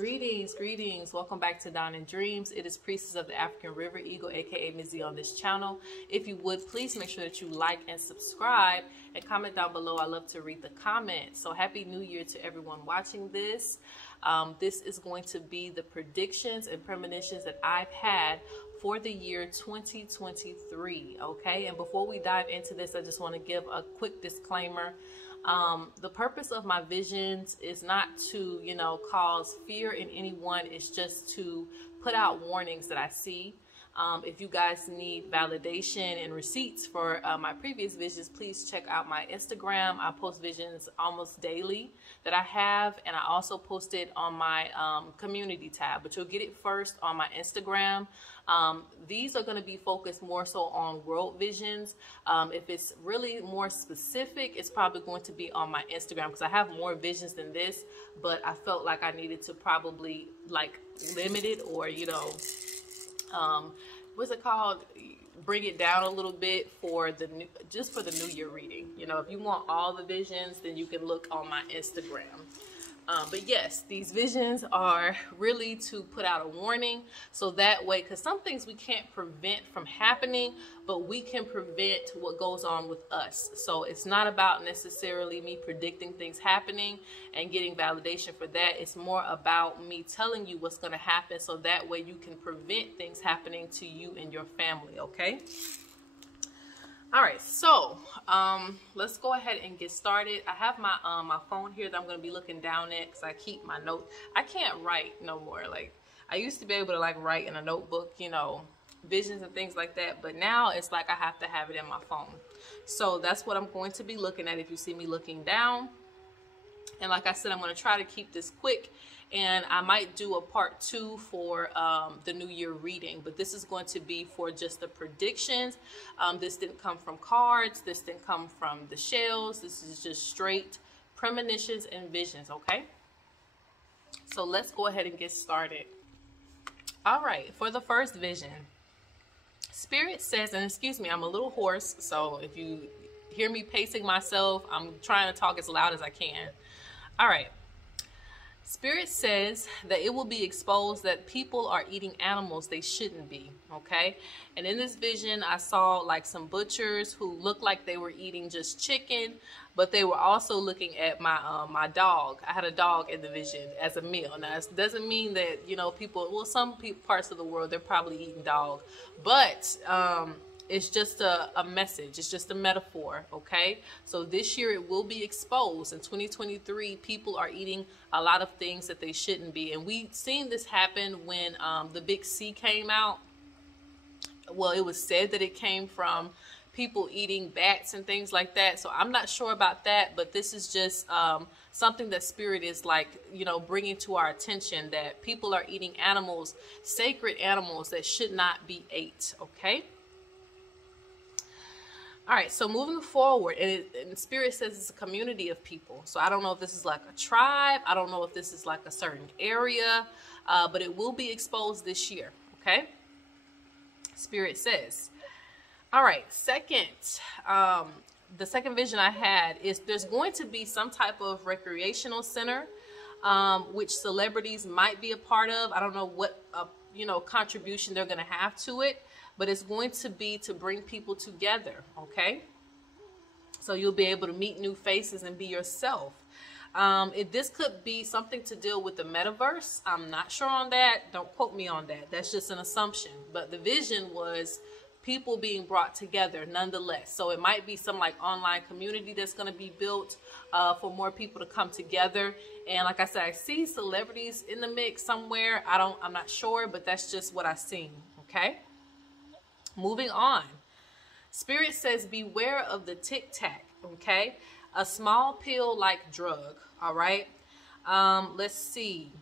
Greetings. Welcome back to Dawn and Dreams. It is Priestess of the African River Eagle, aka Ms.Z on this channel. If you would, please make sure that you like and subscribe and comment down below. I love to read the comments. So happy new year to everyone watching this. This is going to be the predictions and premonitions that I've had for the year 2023. Okay, and before we dive into this, I just want to give a quick disclaimer. The purpose of my visions is not to, cause fear in anyone. It's just to put out warnings that I see. If you guys need validation and receipts for my previous visions, please check out my Instagram. I post visions almost daily that I have, and I also post it on my community tab, but you'll get it first on my Instagram. These are going to be focused more so on world visions. If it's really more specific, it's probably going to be on my Instagram because I have more visions than this, but I felt like I needed to probably limit it or, what's it called? Bring it down a little bit for the just for the new year reading. If you want all the visions, then you can look on my Instagram. But yes, these visions are really to put out a warning, so that way, because some things we can't prevent from happening, but we can prevent what goes on with us. So it's not about necessarily me predicting things happening and getting validation for that. It's more about me telling you what's going to happen, so that way you can prevent things happening to you and your family. Okay. All right, so let's go ahead and get started. I have my my phone here that I'm going to be looking down at because I keep my note. I can't write no more. I used to be able to write in a notebook, visions and things like that. But now it's like I have to have it in my phone. So that's what I'm going to be looking at if you see me looking down. And like I said, I'm going to try to keep this quick. And I might do a part 2 for the new year reading, but this is going to be for just the predictions. This didn't come from cards. This didn't come from the shells. This is just straight premonitions and visions, okay? So let's go ahead and get started. All right, for the first vision, Spirit says, and excuse me, I'm a little hoarse, so if you hear me pacing myself, I'm trying to talk as loud as I can. All right. Spirit says that it will be exposed that people are eating animals they shouldn't be, okay? And in this vision, I saw some butchers who looked like they were eating just chicken, but they were also looking at my my dog. I had a dog in the vision as a meal. Now, it doesn't mean that, some parts of the world, they're probably eating dog, but it's just a message. It's just a metaphor, okay? So this year it will be exposed. In 2023, people are eating a lot of things that they shouldn't be. And we've seen this happen when the big C came out. Well, it was said that it came from people eating bats and things like that. So I'm not sure about that, but this is just something that Spirit is bringing to our attention, that people are eating animals, sacred animals that should not be ate, okay? All right, so moving forward, and Spirit says it's a community of people. So I don't know if this is like a tribe. I don't know if this is like a certain area, but it will be exposed this year, okay? Spirit says. All right, the second vision I had is there's going to be some type of recreational center, which celebrities might be a part of. I don't know what, contribution they're going to have to it. But it's going to be to bring people together, okay? So you'll be able to meet new faces and be yourself. This could be something to deal with the metaverse. I'm not sure on that. Don't quote me on that. That's just an assumption. But the vision was people being brought together nonetheless. So it might be some online community that's going to be built for more people to come together. And like I said, I see celebrities in the mix somewhere. I'm not sure, but that's just what I've seen, okay? Moving on, Spirit says beware of the Tic Tac, okay? A small pill-like drug, all right? Let's see.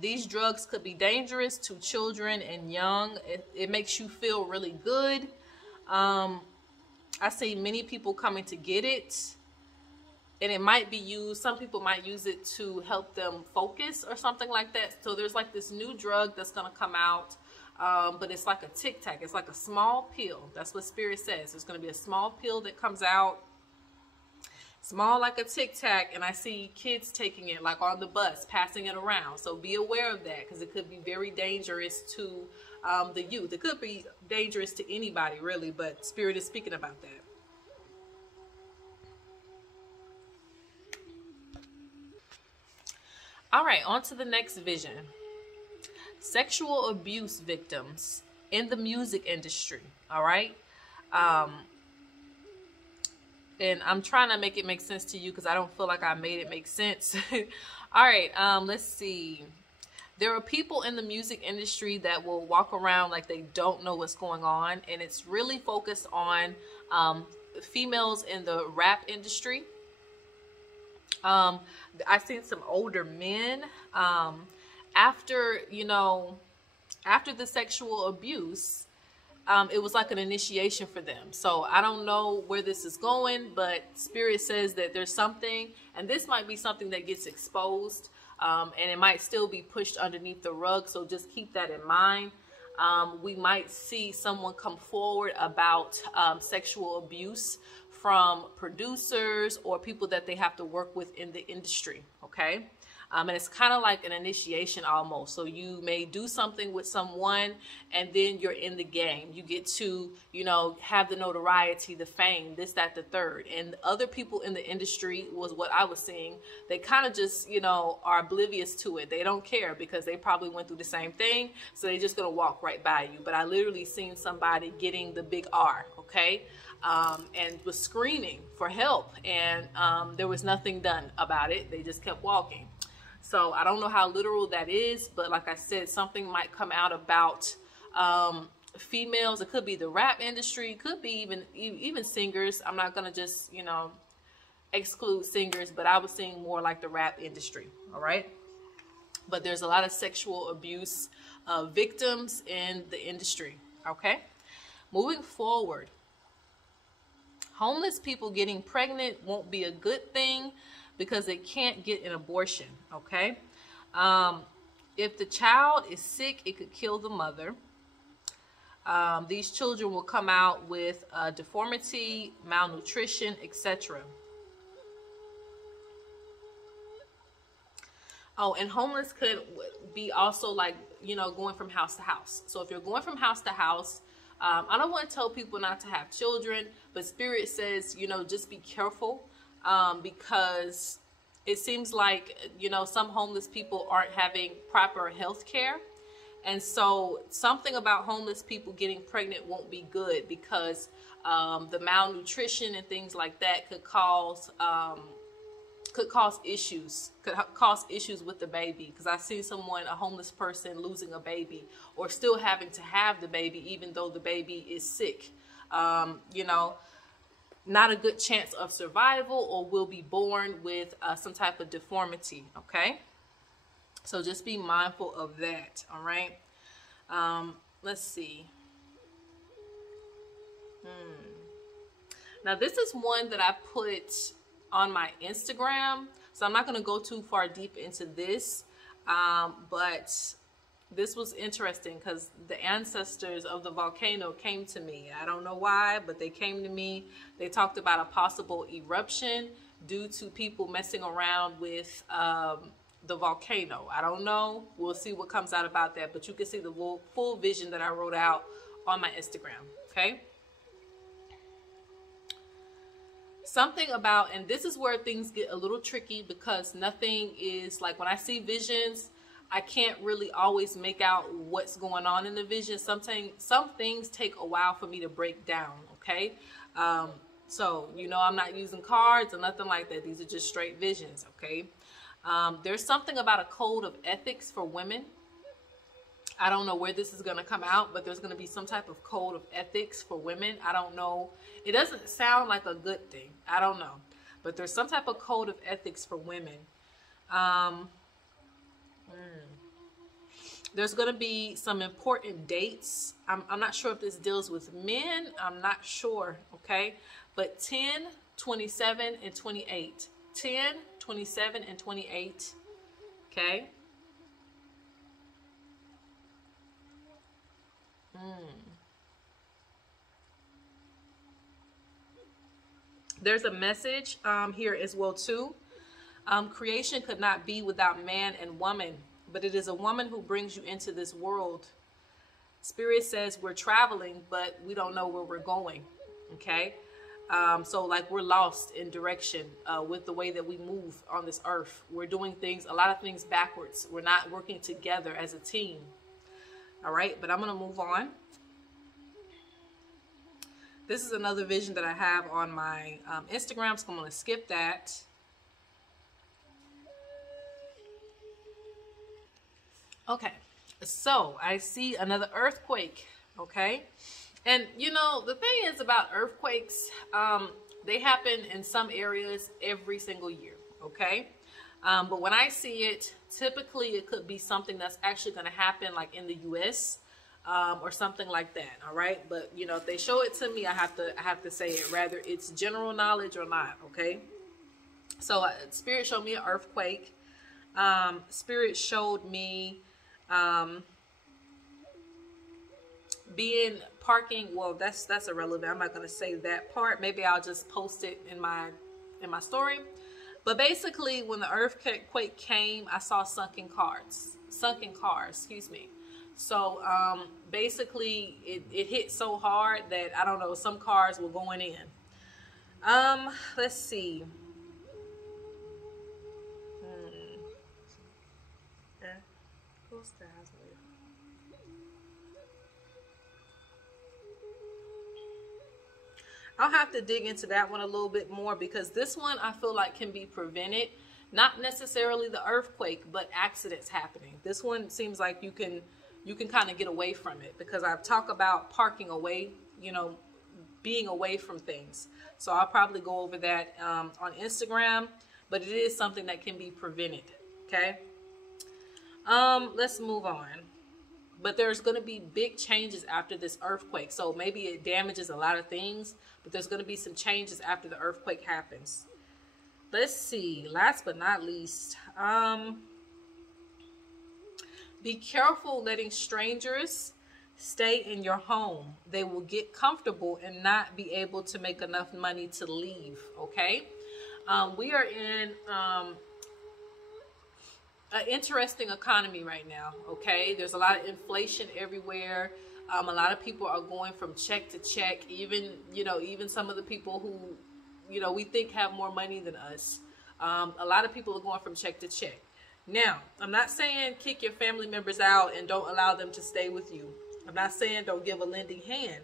These drugs could be dangerous to children and young. It makes you feel really good. I see many people coming to get it, and it might be used. Some people might use it to help them focus or something like that. So there's this new drug that's going to come out. But it's like a Tic Tac. It's like a small pill. That's what Spirit says. There's going to be a small pill that comes out. small like a Tic Tac, and I see kids taking it like on the bus, passing it around. So be aware of that, because it could be very dangerous to the youth. It could be dangerous to anybody really, but Spirit is speaking about that. All right, on to the next vision. Sexual abuse victims in the music industry. All right. And I'm trying to make it make sense to you, because I don't feel like I made it make sense. All right, let's see. There are people in the music industry that will walk around like they don't know what's going on, and it's really focused on females in the rap industry. I've seen some older men after the sexual abuse. It was like an initiation for them. So I don't know where this is going, but Spirit says that there's something, and this might be something that gets exposed, and it might still be pushed underneath the rug. So just keep that in mind. We might see someone come forward about sexual abuse from producers or people that they have to work with in the industry. Okay. And it's kind of like an initiation almost. So you may do something with someone, and then you're in the game. You get to, have the notoriety, the fame, this, that, the third. And other people in the industry, was what I was seeing, they kind of just, are oblivious to it. They don't care, because they probably went through the same thing. So they're just going to walk right by you. But I literally seen somebody getting the big R, okay? And was screaming for help. And there was nothing done about it. They just kept walking. So I don't know how literal that is, but like I said, something might come out about females. It could be the rap industry, it could be even singers. I'm not gonna just exclude singers, but I was seeing more like the rap industry. All right, but there's a lot of sexual abuse victims in the industry. Okay, moving forward, homeless people getting pregnant won't be a good thing, because they can't get an abortion, okay? If the child is sick, it could kill the mother. These children will come out with deformity, malnutrition, etc. Oh, and homeless could be also like, going from house to house. So if you're going from house to house, I don't want to tell people not to have children, but Spirit says, just be careful. Because it seems like, some homeless people aren't having proper health care. And so something about homeless people getting pregnant won't be good, because the malnutrition and things like that could cause issues with the baby. Because I see a homeless person losing a baby, or still having to have the baby even though the baby is sick. Not a good chance of survival, or will be born with some type of deformity. Okay, so just be mindful of that. All right, let's see. Now this is one that I put on my Instagram, so I'm not going to go too far deep into this, but this was interesting, because the ancestors of the volcano came to me. I don't know why, but they came to me. They talked about a possible eruption due to people messing around with the volcano. I don't know. We'll see what comes out about that. But you can see the full vision that I wrote out on my Instagram. Okay. Something about, and this is where things get a little tricky, because nothing is like, when I see visions, I can't really always make out what's going on in the vision. Some things take a while for me to break down, okay? So, I'm not using cards or nothing like that. These are just straight visions, okay? There's something about a code of ethics for women. I don't know where this is going to come out, but there's going to be some type of code of ethics for women. I don't know. It doesn't sound like a good thing. I don't know. But there's some type of code of ethics for women. There's going to be some important dates. I'm not sure if this deals with men. I'm not sure, okay? But 10, 27, and 28. 10, 27, and 28, okay? There's a message here as well too. Creation could not be without man and woman, but it is a woman who brings you into this world. Spirit says we're traveling, but we don't know where we're going. Okay. So like we're lost in direction with the way that we move on this earth. We're doing things, a lot of things backwards. We're not working together as a team. All right. But I'm going to move on. This is another vision that I have on my Instagram. So I'm going to skip that. Okay. So I see another earthquake. Okay. And you know, the thing is about earthquakes, they happen in some areas every single year. Okay. But when I see it, typically it could be something that's actually going to happen like in the US or something like that. All right. But you know, if they show it to me, I have to say it, rather it's general knowledge or not. Okay. So Spirit showed me an earthquake. Spirit showed me parking. Well, that's irrelevant. I'm not going to say that part. Maybe I'll just post it in my story. But basically, when the earthquake came, I saw sunken cars, excuse me. So basically it hit so hard that I don't know, some cars were going in. Let's see. I'll have to dig into that one a little bit more, because this one I feel like can be prevented. Not necessarily the earthquake, but accidents happening. This one seems like you can kind of get away from it, because I've talked about parking away, you know, being away from things. So I'll probably go over that on Instagram, but it is something that can be prevented. Okay. Let's move on. But there's going to be big changes after this earthquake. So maybe it damages a lot of things, but there's going to be some changes after the earthquake happens. Let's see. Last but not least, be careful letting strangers stay in your home. They will get comfortable and not be able to make enough money to leave. Okay. We are in an interesting economy right now. Okay. There's a lot of inflation everywhere. A lot of people are going from check to check. Even some of the people who, you know, we think have more money than us. A lot of people are going from check to check. Now, I'm not saying kick your family members out and don't allow them to stay with you. I'm not saying don't give a lending hand.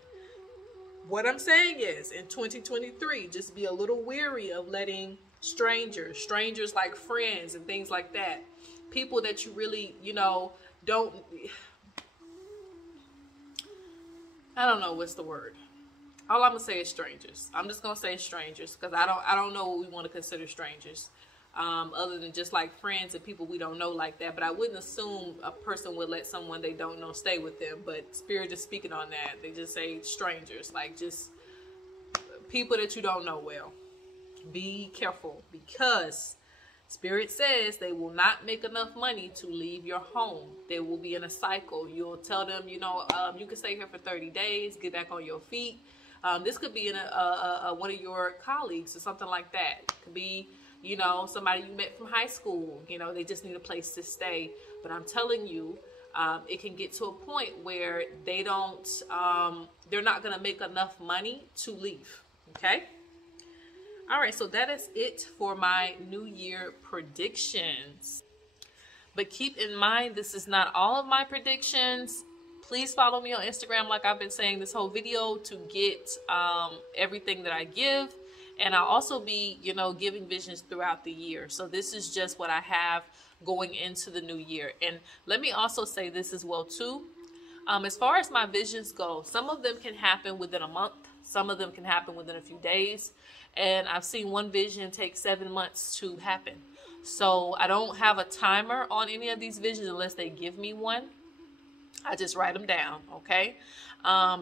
What I'm saying is, in 2023, just be a little weary of letting strangers like friends and things like that, people that you really, you know, I don't know what's the word. All I'm gonna say is strangers. I'm just gonna say strangers, because I don't know what we want to consider strangers, other than just like friends and people we don't know like that. But I wouldn't assume a person would let someone they don't know stay with them. But Spirit is speaking on that. They just say strangers, like just people that you don't know well. Be careful, because Spirit says they will not make enough money to leave your home. They will be in a cycle. You'll tell them, you know, you can stay here for 30 days, get back on your feet. This could be in one of your colleagues or something like that. It could be, you know, somebody you met from high school. You know, they just need a place to stay. But I'm telling you, it can get to a point where they're not going to make enough money to leave. Okay. All right. So that is it for my New Year predictions. But keep in mind, this is not all of my predictions. Please follow me on Instagram, like I've been saying this whole video, to get everything that I give. And I'll also be, you know, giving visions throughout the year. So this is just what I have going into the new year. And let me also say this as well too. As far as my visions go, some of them can happen within a month. Some of them can happen within a few days. And I've seen one vision take 7 months to happen. So I don't have a timer on any of these visions unless they give me one. I just write them down, okay?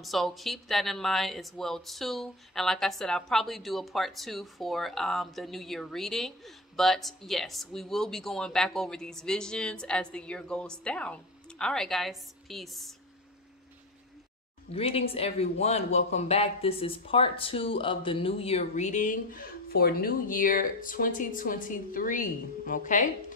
So keep that in mind as well too. And like I said, I'll probably do a part 2 for the New Year reading. But yes, we will be going back over these visions as the year goes down. All right, guys. Peace. Greetings, everyone. Welcome back. This is part 2 of the New Year reading for New Year 2023. Okay.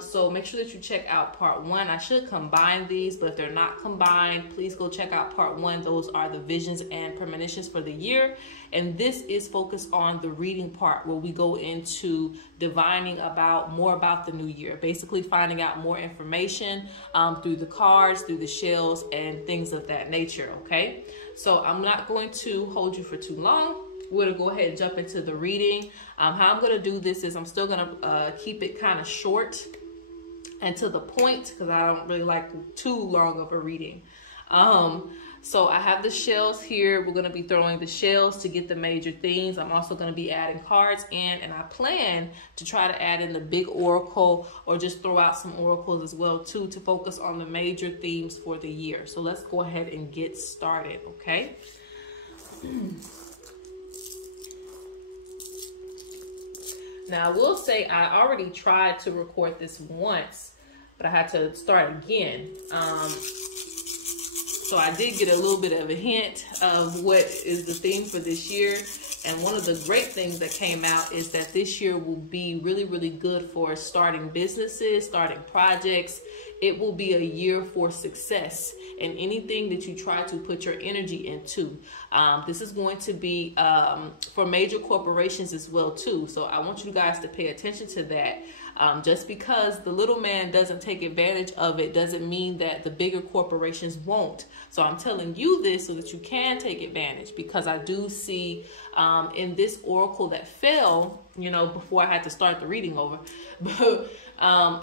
So make sure that you check out part 1. I should combine these, but if they're not combined, please go check out part 1. Those are the visions and premonitions for the year. And this is focused on the reading part where we go into divining more about the new year, basically finding out more information through the cards, through the shells, and things of that nature. Okay. So I'm not going to hold you for too long. We're going to go ahead and jump into the reading. How I'm going to do this is I'm still going to keep it kind of short and to the point because I don't really like too long of a reading. So I have the shells here. We're going to be throwing the shells to get the major themes. I'm also going to be adding cards in, and I plan to try to add in the big oracle or just throw out some oracles as well too to focus on the major themes for the year. So let's go ahead and get started, okay? Now, I will say I already tried to record this once, but I had to start again. So I did get a little bit of a hint of what is the theme for this year. And one of the great things that came out is that this year will be really, really good for starting businesses, starting projects. It will be a year for success in anything that you try to put your energy into. This is going to be for major corporations as well too. So I want you guys to pay attention to that. Just because the little man doesn't take advantage of it doesn't mean that the bigger corporations won't. So I'm telling you this so that you can take advantage, because I do see in this oracle that fell, you know, before I had to start the reading over, but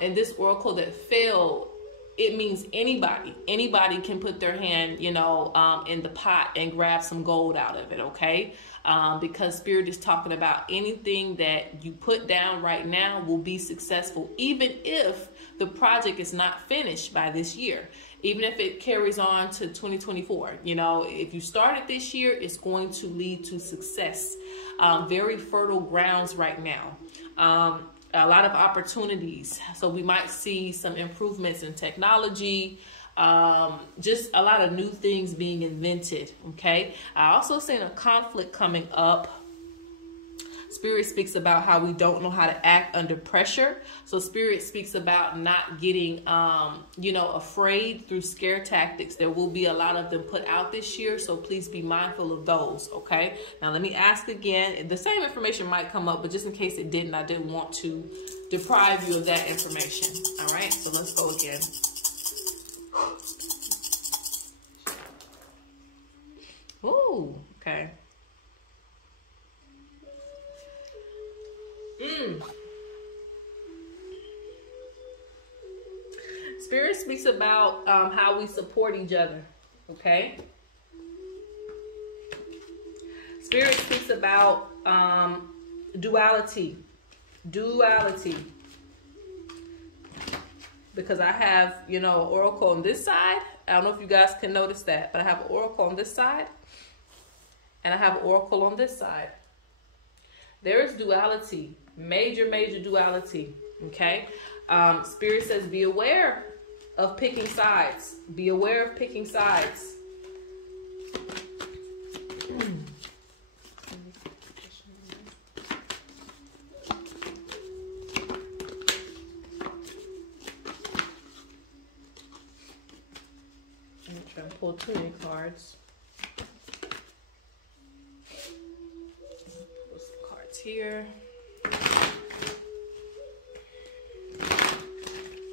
in this oracle that fell, it means anybody can put their hand, you know, in the pot and grab some gold out of it, okay? Because Spirit is talking about anything that you put down right now will be successful, even if the project is not finished by this year, even if it carries on to 2024. You know, if you started this year, it's going to lead to success. Very fertile grounds right now. A lot of opportunities. So we might see some improvements in technology, just a lot of new things being invented. Okay. I also seen a conflict coming up. Spirit speaks about how we don't know how to act under pressure. So Spirit speaks about not getting, you know, afraid through scare tactics. There will be a lot of them put out this year. So please be mindful of those. Okay. Now let me ask again. The same information might come up, but just in case it didn't, I didn't want to deprive you of that information. All right. So let's go again. Ooh, okay. Spirit speaks about how we support each other, okay? Spirit speaks about duality. Because I have, you know, an oracle on this side. I don't know if you guys can notice that, but I have an oracle on this side. And I have an oracle on this side. There is duality, major duality, okay? Spirit says be aware of picking sides. Be aware of picking sides. I'm trying to pull too many cards. Pull some cards here.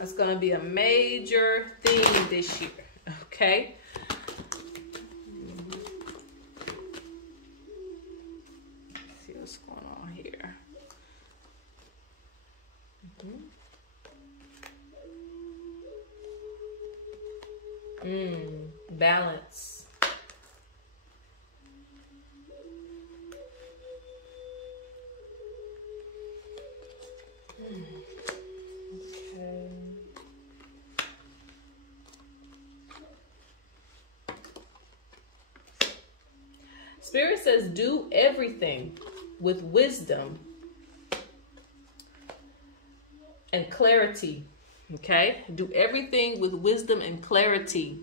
It's going to be a major theme this year, okay? Let's see what's going on here. Balance. Spirit says do everything with wisdom and clarity. Okay? Do everything with wisdom and clarity.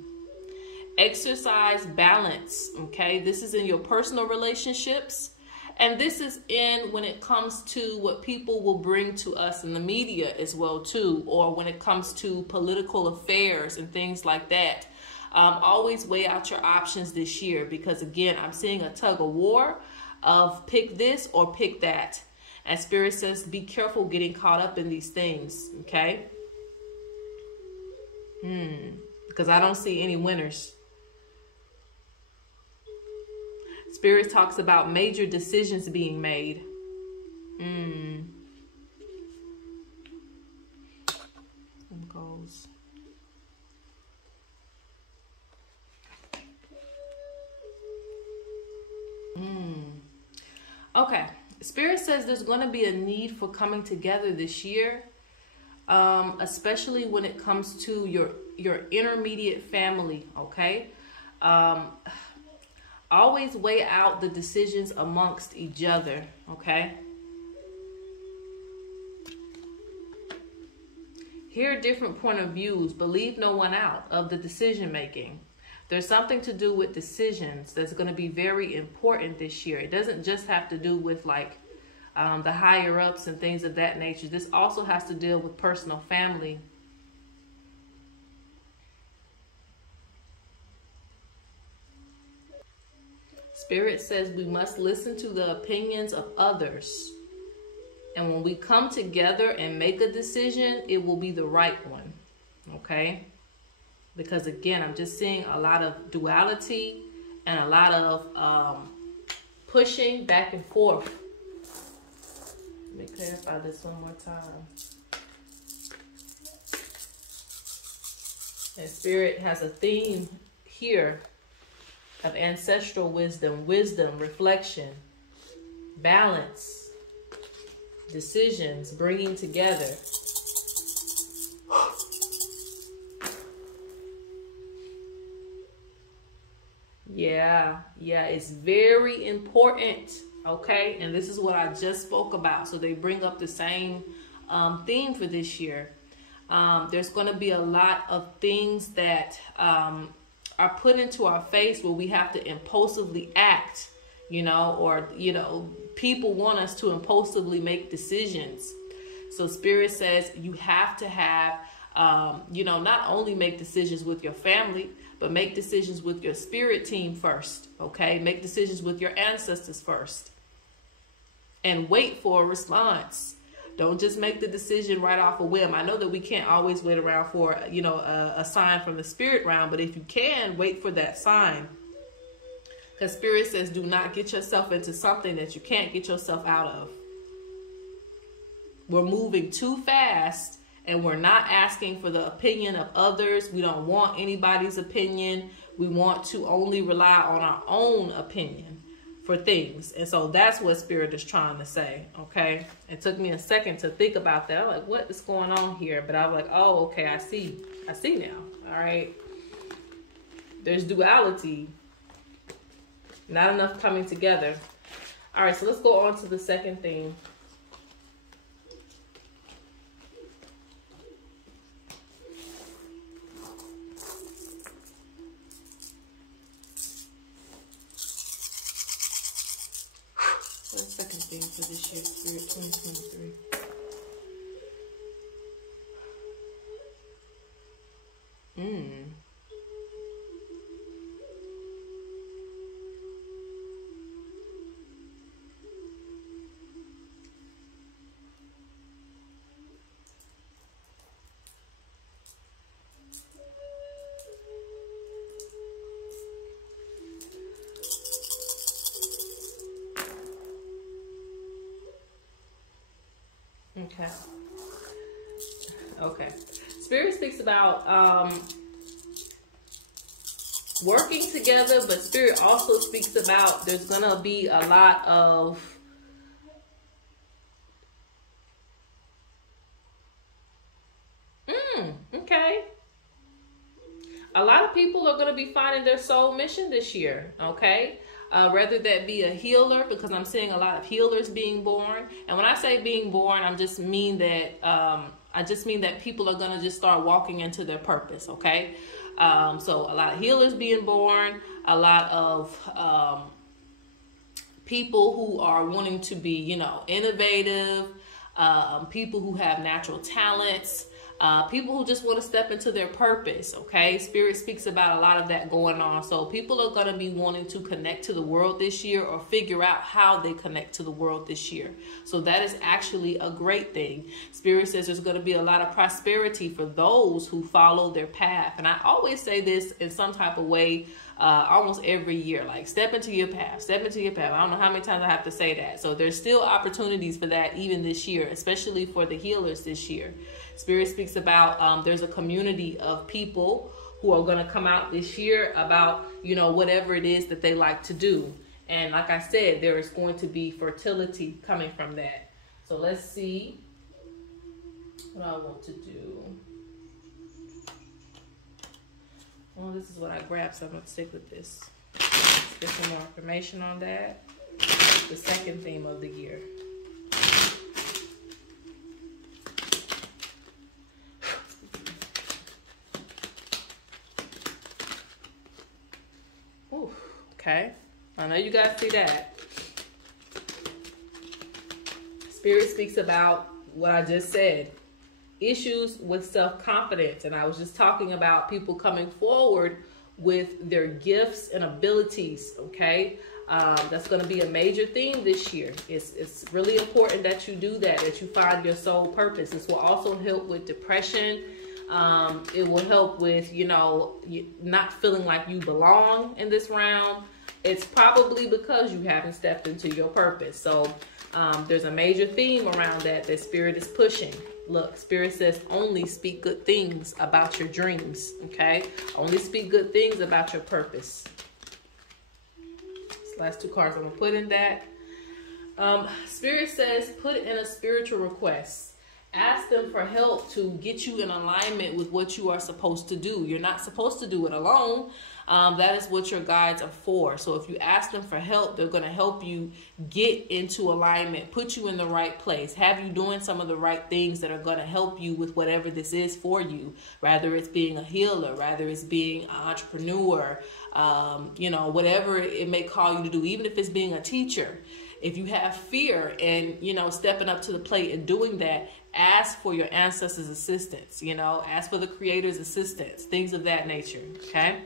Exercise balance, okay? This is in your personal relationships. And this is in when it comes to what people will bring to us in the media as well, too. Or when it comes to political affairs and things like that. Always weigh out your options this year. Because, again, I'm seeing a tug of war of pick this or pick that. And Spirit says be careful getting caught up in these things, okay? Because I don't see any winners. Spirit talks about major decisions being made. Goes. Okay. Spirit says there's going to be a need for coming together this year. Especially when it comes to your intermediate family, okay? Always weigh out the decisions amongst each other, okay? Hear different point of views, but leave no one out of the decision making. There's something to do with decisions that's going to be very important this year. It doesn't just have to do with like the higher ups and things of that nature. This also has to deal with personal family. Spirit says we must listen to the opinions of others. And when we come together and make a decision, it will be the right one. Okay? Because again, I'm just seeing a lot of duality and a lot of pushing back and forth. Let me clarify this one more time. And Spirit has a theme here of ancestral wisdom, reflection, balance, decisions, bringing together. Yeah, it's very important, okay? And this is what I just spoke about. So they bring up the same theme for this year. There's going to be a lot of things that are put into our face where we have to impulsively act, or, people want us to impulsively make decisions. So Spirit says you have to have, not only make decisions with your family, but make decisions with your spirit team first, okay? Make decisions with your ancestors first. And wait for a response. Don't just make the decision right off a whim. I know that we can't always wait around for, a sign from the spirit realm, but if you can, wait for that sign. Because Spirit says do not get yourself into something that you can't get yourself out of. We're moving too fast. And we're not asking for the opinion of others. We don't want anybody's opinion. We want to only rely on our own opinion for things. And so that's what Spirit is trying to say, okay? It took me a second to think about that. I'm like, what is going on here? But I was like, oh, okay, I see now, all right? There's duality. Not enough coming together. All right, so let's go on to the second theme. For this year, Spirit 2023. Okay. Spirit speaks about working together, but Spirit also speaks about there's gonna be a lot of okay. A lot of people are gonna be finding their soul mission this year, okay? Whether that be a healer, because I'm seeing a lot of healers being born. And when I say being born, I just mean that people are going to just start walking into their purpose, okay? So a lot of healers being born, a lot of people who are wanting to be, you know, innovative, people who have natural talents, people who just want to step into their purpose. Okay, Spirit speaks about a lot of that going on. So people are going to be wanting to connect to the world this year, or figure out how they connect to the world this year. So that is actually a great thing. Spirit says there's going to be a lot of prosperity for those who follow their path. And I always say this in some type of way, almost every year, like step into your path, step into your path. I don't know how many times I have to say that. So there's still opportunities for that even this year, especially for the healers this year. Spirit speaks about there's a community of people who are going to come out this year about, you know, whatever it is that they like to do. And like I said, there is going to be fertility coming from that. So let's see what I want to do. Well, this is what I grabbed, so I'm going to stick with this. Let's get some more information on that. The second theme of the year. Ooh, okay. I know you guys see that. Spirit speaks about what I just said. Issues with self-confidence. And I was just talking about people coming forward with their gifts and abilities. Okay. That's going to be a major theme this year. It's really important that you do that you find your soul purpose. This will also help with depression. It will help with, you know, not feeling like you belong in this realm. It's probably because you haven't stepped into your purpose. So there's a major theme around that Spirit is pushing. Look, Spirit says only speak good things about your dreams, okay? Only speak good things about your purpose. These last two cards I'm going to put in that. Spirit says put in a spiritual request. Ask them for help to get you in alignment with what you are supposed to do. You're not supposed to do it alone. That is what your guides are for. So if you ask them for help, they're going to help you get into alignment, put you in the right place, have you doing some of the right things that are going to help you with whatever this is for you, rather it's being a healer, rather it's being an entrepreneur, you know, whatever it may call you to do, even if it's being a teacher. If you have fear and, you know, stepping up to the plate and doing that, ask for your ancestors' assistance, you know, ask for the Creator's assistance, things of that nature, okay?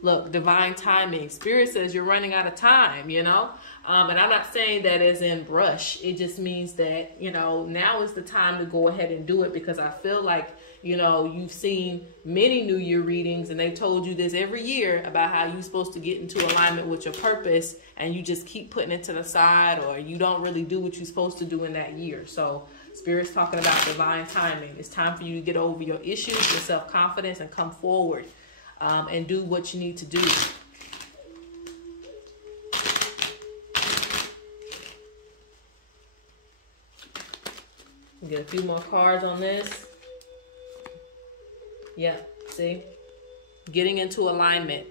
Look, divine timing. Spirit says you're running out of time, you know, and I'm not saying that as in brush. It just means that, you know, now is the time to go ahead and do it, because I feel like, you know, you've seen many New Year readings and they told you this every year about how you're supposed to get into alignment with your purpose, and you just keep putting it to the side, or you don't really do what you're supposed to do in that year. So Spirit's talking about divine timing. It's time for you to get over your issues, your self-confidence, and come forward and do what you need to do. Get a few more cards on this. Yeah, see? Getting into alignment.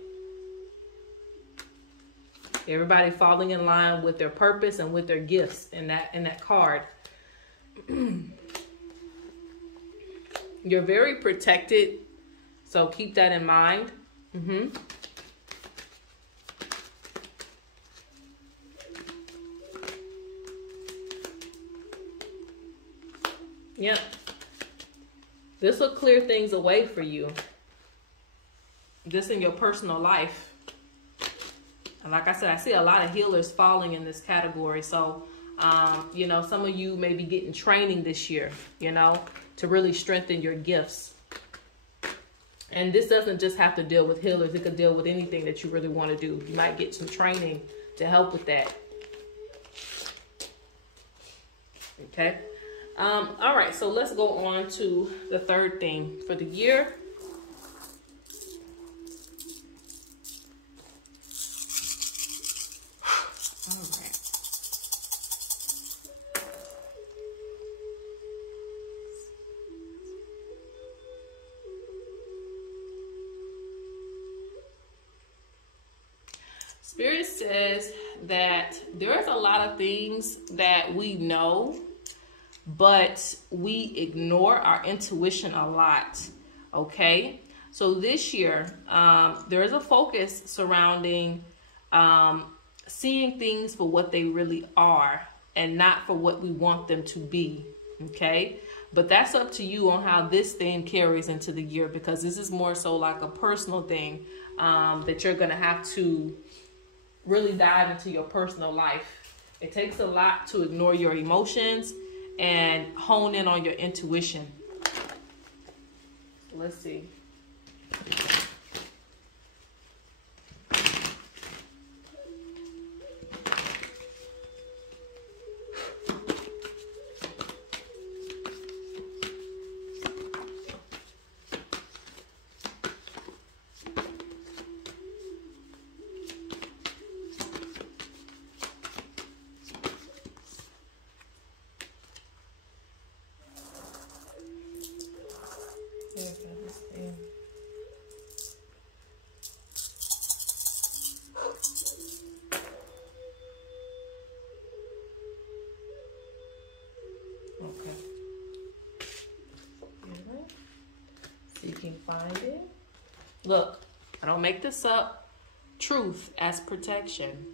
Everybody falling in line with their purpose and with their gifts in that card. You're very protected, so keep that in mind. Yep. This will clear things away for you. This in your personal life. And like I said, I see a lot of healers falling in this category. So, you know, some of you may be getting training this year, you know, to really strengthen your gifts. And this doesn't just have to deal with healers. It could deal with anything that you really want to do. You might get some training to help with that. Okay. All right. So let's go on to the third theme for the year. All right. Spirit says that there's a lot of things that we know, but we ignore our intuition a lot, okay? So this year, there is a focus surrounding seeing things for what they really are and not for what we want them to be. Okay? But that's up to you on how this thing carries into the year, because this is more so like a personal thing that you're going to have to really dive into your personal life. It takes a lot to ignore your emotions and hone in on your intuition. Let's see. Find it. Look, I don't make this up. Truth as protection.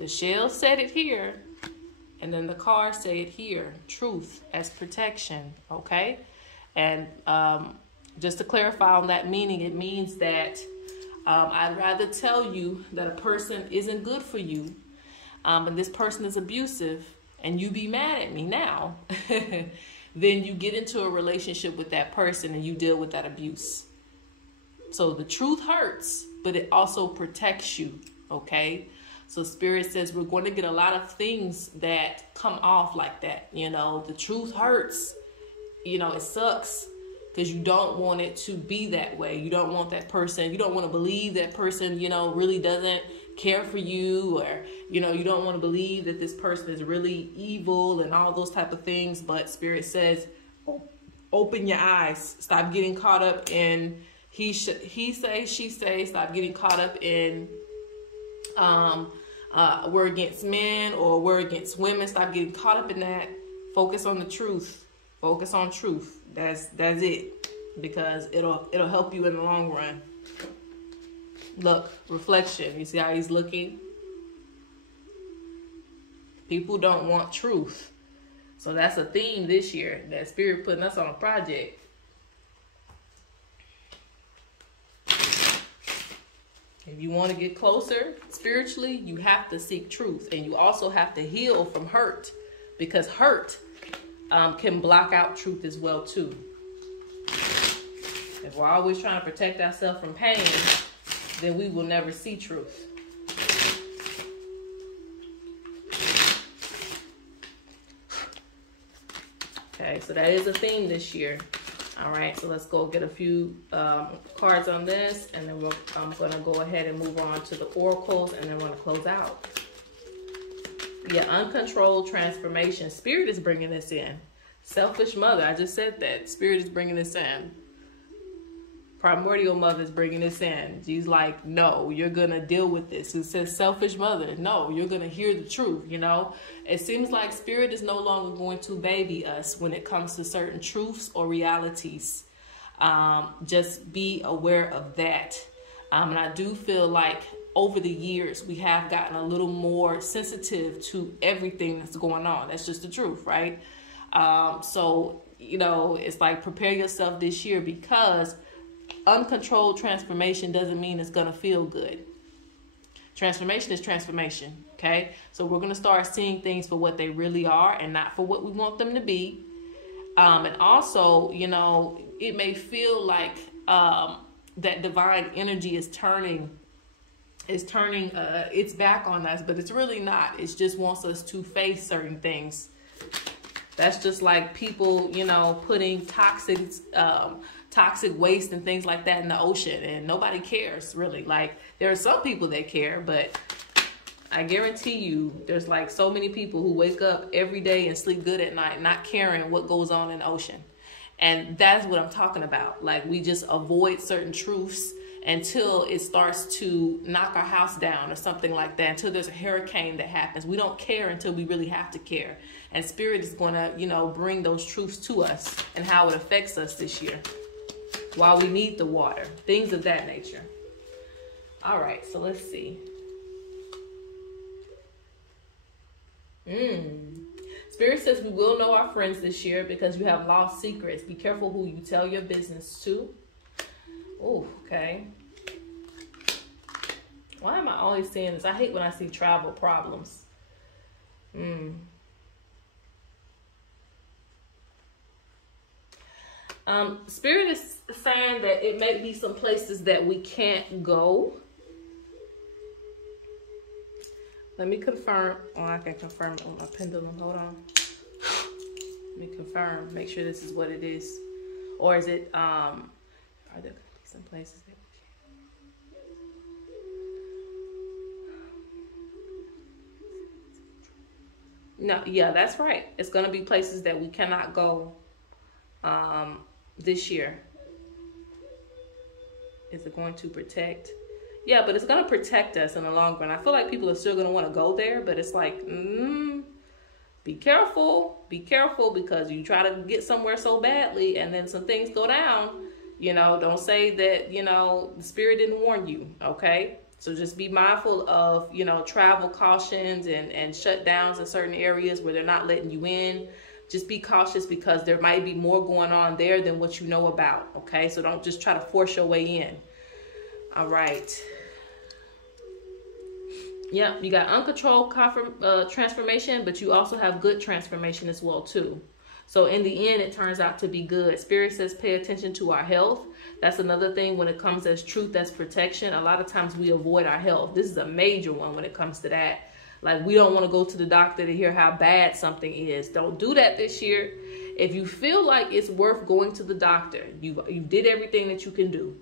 The shell said it here, and then the cards say it here. Truth as protection. Okay, and just to clarify on that meaning, it means that I'd rather tell you that a person isn't good for you, and this person is abusive, and you be mad at me now. Then you get into a relationship with that person and you deal with that abuse. So the truth hurts, but it also protects you, okay? So Spirit says we're going to get a lot of things that come off like that. You know, the truth hurts. You know, it sucks because you don't want it to be that way. You don't want that person, you don't want to believe that person, you know, really doesn't care for you, or you know, you don't want to believe that this person is really evil and all those type of things. But Spirit says open your eyes, stop getting caught up in he say, she say. Stop getting caught up in we're against men or we're against women. Stop getting caught up in that. Focus on the truth. Focus on truth. That's it, because it'll help you in the long run. Look, reflection. You see how he's looking? People don't want truth. So that's a theme this year, that Spirit putting us on a project. If you want to get closer spiritually, you have to seek truth. And you also have to heal from hurt, because hurt can block out truth as well too. If we're always trying to protect ourselves from pain, then we will never see truth. Okay, so that is a theme this year. All right, so let's go get a few cards on this, and then I'm going to go ahead and move on to the oracles, and then we're going to close out. Yeah, uncontrolled transformation. Spirit is bringing this in. Selfish mother, I just said that. Spirit is bringing this in. Primordial mother is bringing this in. She's like, no, you're going to deal with this. It says selfish mother. No, you're going to hear the truth, you know. It seems like Spirit is no longer going to baby us when it comes to certain truths or realities. Just be aware of that. And I do feel like over the years, we have gotten a little more sensitive to everything that's going on. That's just the truth, right? So, you know, it's like prepare yourself this year, because uncontrolled transformation doesn't mean it's going to feel good. Transformation is transformation, okay? So we're going to start seeing things for what they really are and not for what we want them to be. And also, you know, it may feel like that divine energy is turning its back on us, but it's really not. It just wants us to face certain things. That's just like people, you know, putting toxic waste and things like that in the ocean, and nobody cares really. Like, there are some people that care, but I guarantee you there's like so many people who wake up every day and sleep good at night not caring what goes on in the ocean. And that's what I'm talking about. Like, we just avoid certain truths until it starts to knock our house down or something like that, until there's a hurricane that happens. We don't care until we really have to care. And Spirit is going to, you know, bring those truths to us and how it affects us this year. while we need the water, things of that nature. All right, so let's see. Spirit says we will know our friends this year because you have lost secrets. Be careful who you tell your business to. Oh, okay. Why am I always seeing this? I hate when I see travel problems. Spirit is saying that it may be some places that we can't go. Let me confirm. Oh, I can confirm on my pendulum. Hold on. Let me confirm. Make sure this is what it is. Or is it, are there going to be some places that we can't? No, yeah, that's right. It's going to be places that we cannot go this year. Is it going to protect? Yeah, but it's going to protect us in the long run. I feel like people are still going to want to go there, but it's like, be careful. Be careful, because you try to get somewhere so badly and then some things go down. You know, don't say that, you know, the Spirit didn't warn you, okay? So just be mindful of, you know, travel cautions and shutdowns in certain areas where they're not letting you in. Just be cautious because there might be more going on there than what you know about, okay? So don't just try to force your way in. All right. Yeah, you got uncontrolled transformation, but you also have good transformation as well, too. So in the end, it turns out to be good. Spirit says pay attention to our health. That's another thing when it comes as truth, that's protection. A lot of times we avoid our health. This is a major one when it comes to that. Like, we don't want to go to the doctor to hear how bad something is. Don't do that this year. If you feel like it's worth going to the doctor, you did everything that you can do.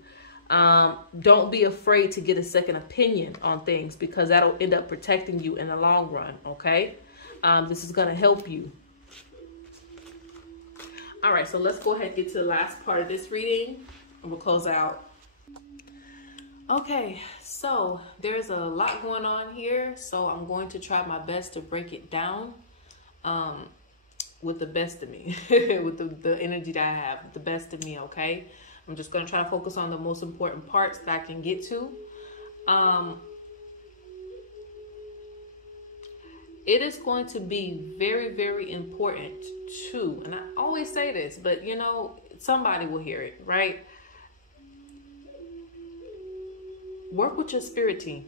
Don't be afraid to get a second opinion on things, because that'll end up protecting you in the long run, okay? This is going to help you. All right, so let's go ahead and get to the last part of this reading, and we'll close out. Okay, so there's a lot going on here, so I'm going to try my best to break it down with the best of me, with the energy that I have, the best of me, okay? I'm just going to try to focus on the most important parts that I can get to. It is going to be very, very important too. And I always say this, but you know, somebody will hear it, right? Work with your spirit team.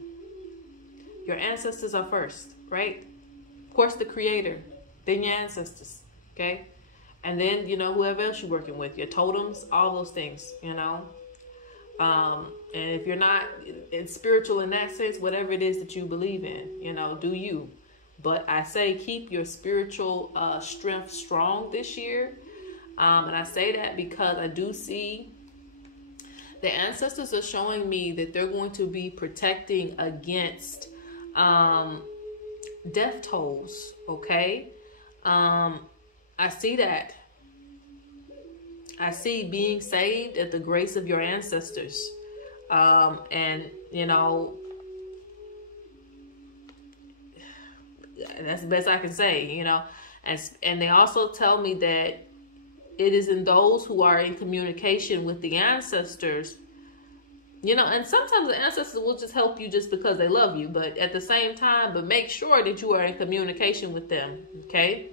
Your ancestors are first, right? Of course, the creator, then your ancestors, okay? And then, you know, whoever else you're working with, your totems, all those things, you know. And if you're not spiritual in that sense, whatever it is that you believe in, you know, do you. But I say keep your spiritual strength strong this year. And I say that because I do see the ancestors are showing me that they're going to be protecting against death tolls, okay? I see that. I see being saved at the grace of your ancestors. And, you know, that's the best I can say, you know. And they also tell me that it is in those who are in communication with the ancestors, you know, and sometimes the ancestors will just help you just because they love you, but at the same time, but make sure that you are in communication with them, okay?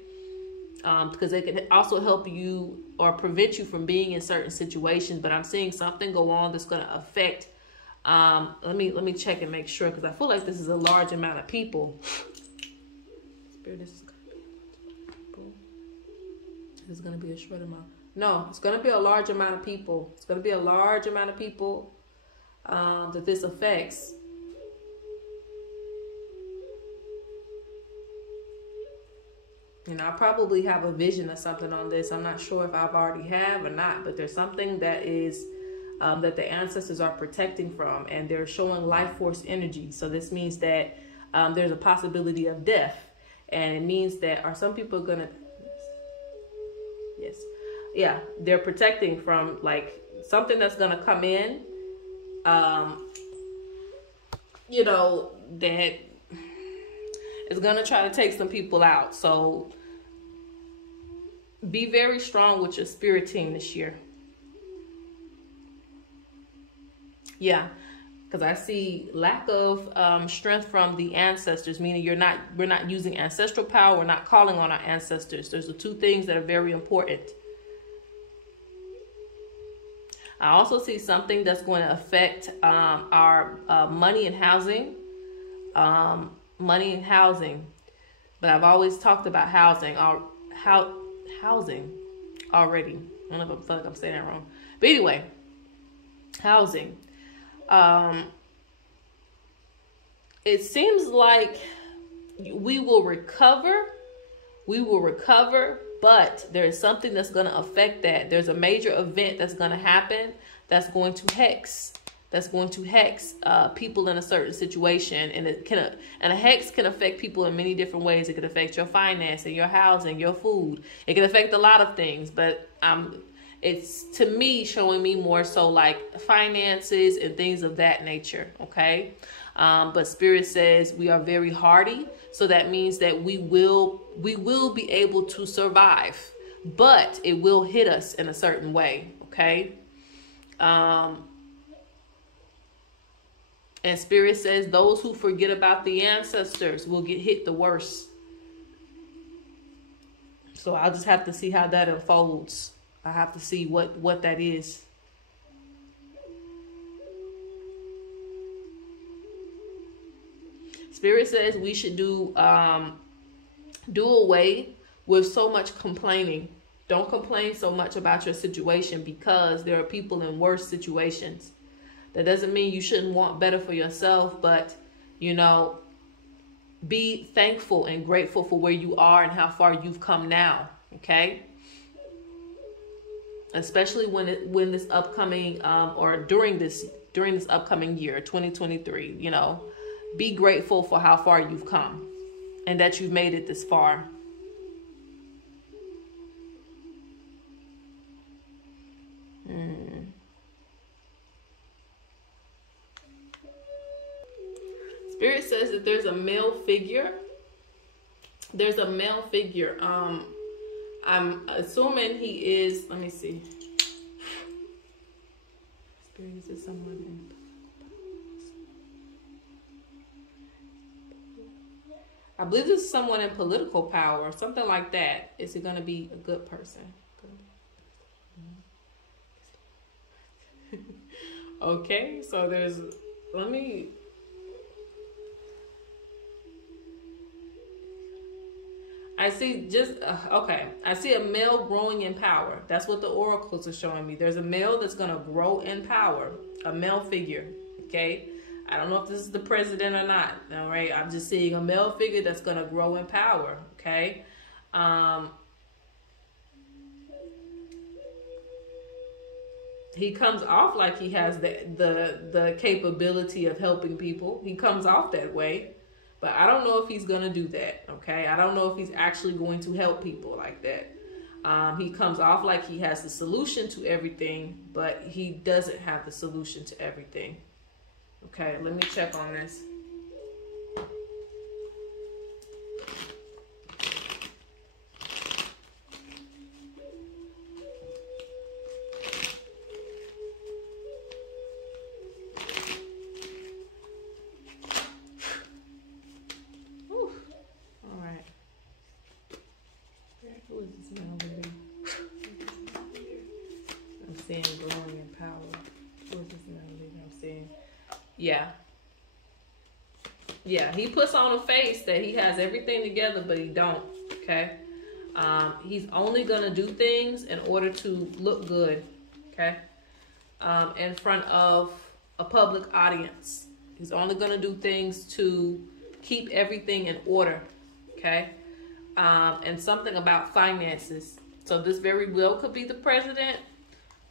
Because they can also help you or prevent you from being in certain situations. But I'm seeing something go on that's going to affect. Let me check and make sure, because I feel like this is a large amount of people. Spirit, this is going to be a short amount. No, it's going to be a large amount of people. It's going to be a large amount of people that this affects. You know, I probably have a vision or something on this. I'm not sure if I've already have or not, but there's something that is that the ancestors are protecting from, and they're showing life force energy. So this means that there's a possibility of death, and it means that are some people gonna? Yes, yeah, they're protecting from like something that's gonna come in. You know, that is gonna try to take some people out. So be very strong with your spirit team this year. Yeah, because I see lack of strength from the ancestors, meaning we're not using ancestral power. We're not calling on our ancestors. Those are two things that are very important. I also see something that's going to affect our money and housing. Money and housing. But I've always talked about housing. Housing already. I don't know if I feel like I'm saying that wrong. But anyway, housing. It seems like we will recover, but there's something that's going to affect that. There's a major event that's going to happen that's going to hex people in a certain situation, and a hex can affect people in many different ways. It could affect your financing, your housing, your food. It can affect a lot of things, but it's, to me, showing me more so like finances and things of that nature. Okay. But Spirit says we are very hardy. So that means that we will be able to survive, but it will hit us in a certain way. Okay. And Spirit says those who forget about the ancestors will get hit the worst. So I'll just have to see how that unfolds. I have to see what that is. Spirit says we should do away with so much complaining. Don't complain so much about your situation, because there are people in worse situations. That doesn't mean you shouldn't want better for yourself, but, you know, be thankful and grateful for where you are and how far you've come now. Okay. Especially when this upcoming, or during this upcoming year, 2023, you know, be grateful for how far you've come and that you've made it this far. Spirit says that there's a male figure. There's a male figure. I'm assuming he is, let me see. Spirit is someone in, I believe this is someone in political power or something like that. Is it going to be a good person? Okay, so there's, let me, I see just, okay, I see a male growing in power. That's what the oracles are showing me. There's a male that's going to grow in power, a male figure, okay? I don't know if this is the president or not, all right? I'm just seeing a male figure that's going to grow in power, okay? He comes off like he has the capability of helping people. He comes off that way. But I don't know if he's going to do that, okay? I don't know if he's actually going to help people like that. He comes off like he has the solution to everything, but he doesn't have the solution to everything. Okay, let me check on this. Yeah, he puts on a face that he has everything together, but he don't, okay? He's only going to do things in order to look good, okay? In front of a public audience. He's only going to do things to keep everything in order, okay? And something about finances. So this very well could be the president.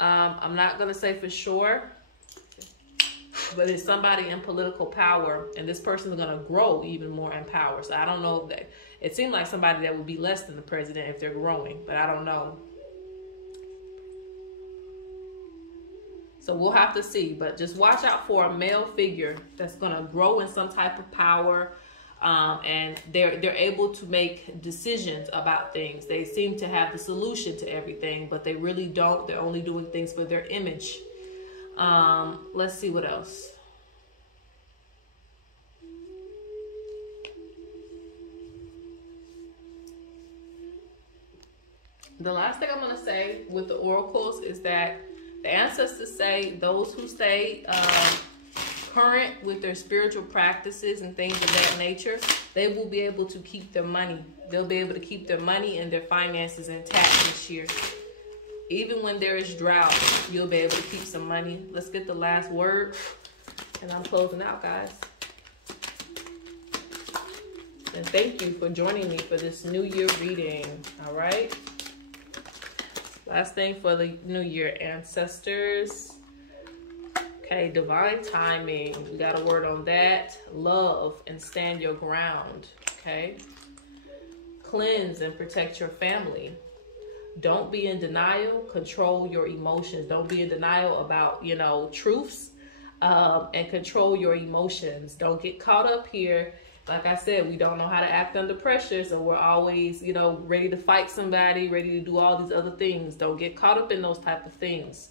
I'm not going to say for sure. But it's somebody in political power, and this person is going to grow even more in power. So I don't know if that, it seemed like somebody that would be less than the president if they're growing, but I don't know. So we'll have to see, but just watch out for a male figure that's going to grow in some type of power, and they're able to make decisions about things. They seem to have the solution to everything, but they really don't. They're only doing things for their image. Let's see what else. The last thing I'm going to say with the oracles is that the ancestors say those who stay current with their spiritual practices and things of that nature, they will be able to keep their money. They'll be able to keep their money and their finances intact this year. Even when there is drought, you'll be able to keep some money. Let's get the last word. And I'm closing out, guys. And thank you for joining me for this New Year reading. All right. Last thing for the New Year, ancestors. Okay, divine timing. We got a word on that. Love and stand your ground. Okay. Cleanse and protect your family. Don't be in denial. Control your emotions. Don't be in denial about, you know, truths. And control your emotions. Don't get caught up here. Like I said, we don't know how to act under pressure, so we're always, you know, ready to fight somebody, ready to do all these other things. Don't get caught up in those type of things.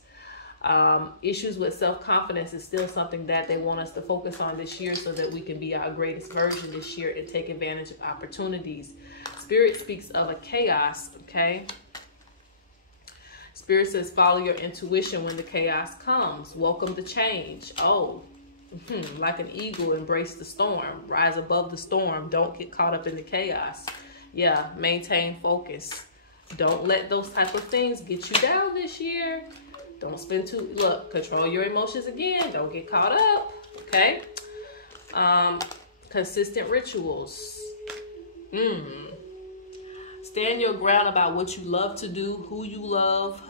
Issues with self-confidence is still something that they want us to focus on this year so that we can be our greatest version this year and take advantage of opportunities. Spirit speaks of a chaos, okay? Spirit says follow your intuition when the chaos comes. Welcome the change. Oh, like an eagle, embrace the storm. Rise above the storm. Don't get caught up in the chaos. Yeah, maintain focus. Don't let those type of things get you down this year. Don't spend look, control your emotions again. Don't get caught up, okay? Consistent rituals. Stand your ground about what you love to do, who you love.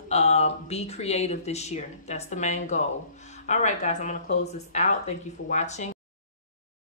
Be creative this year. That's the main goal. All right, guys, I'm going to close this out. Thank you for watching.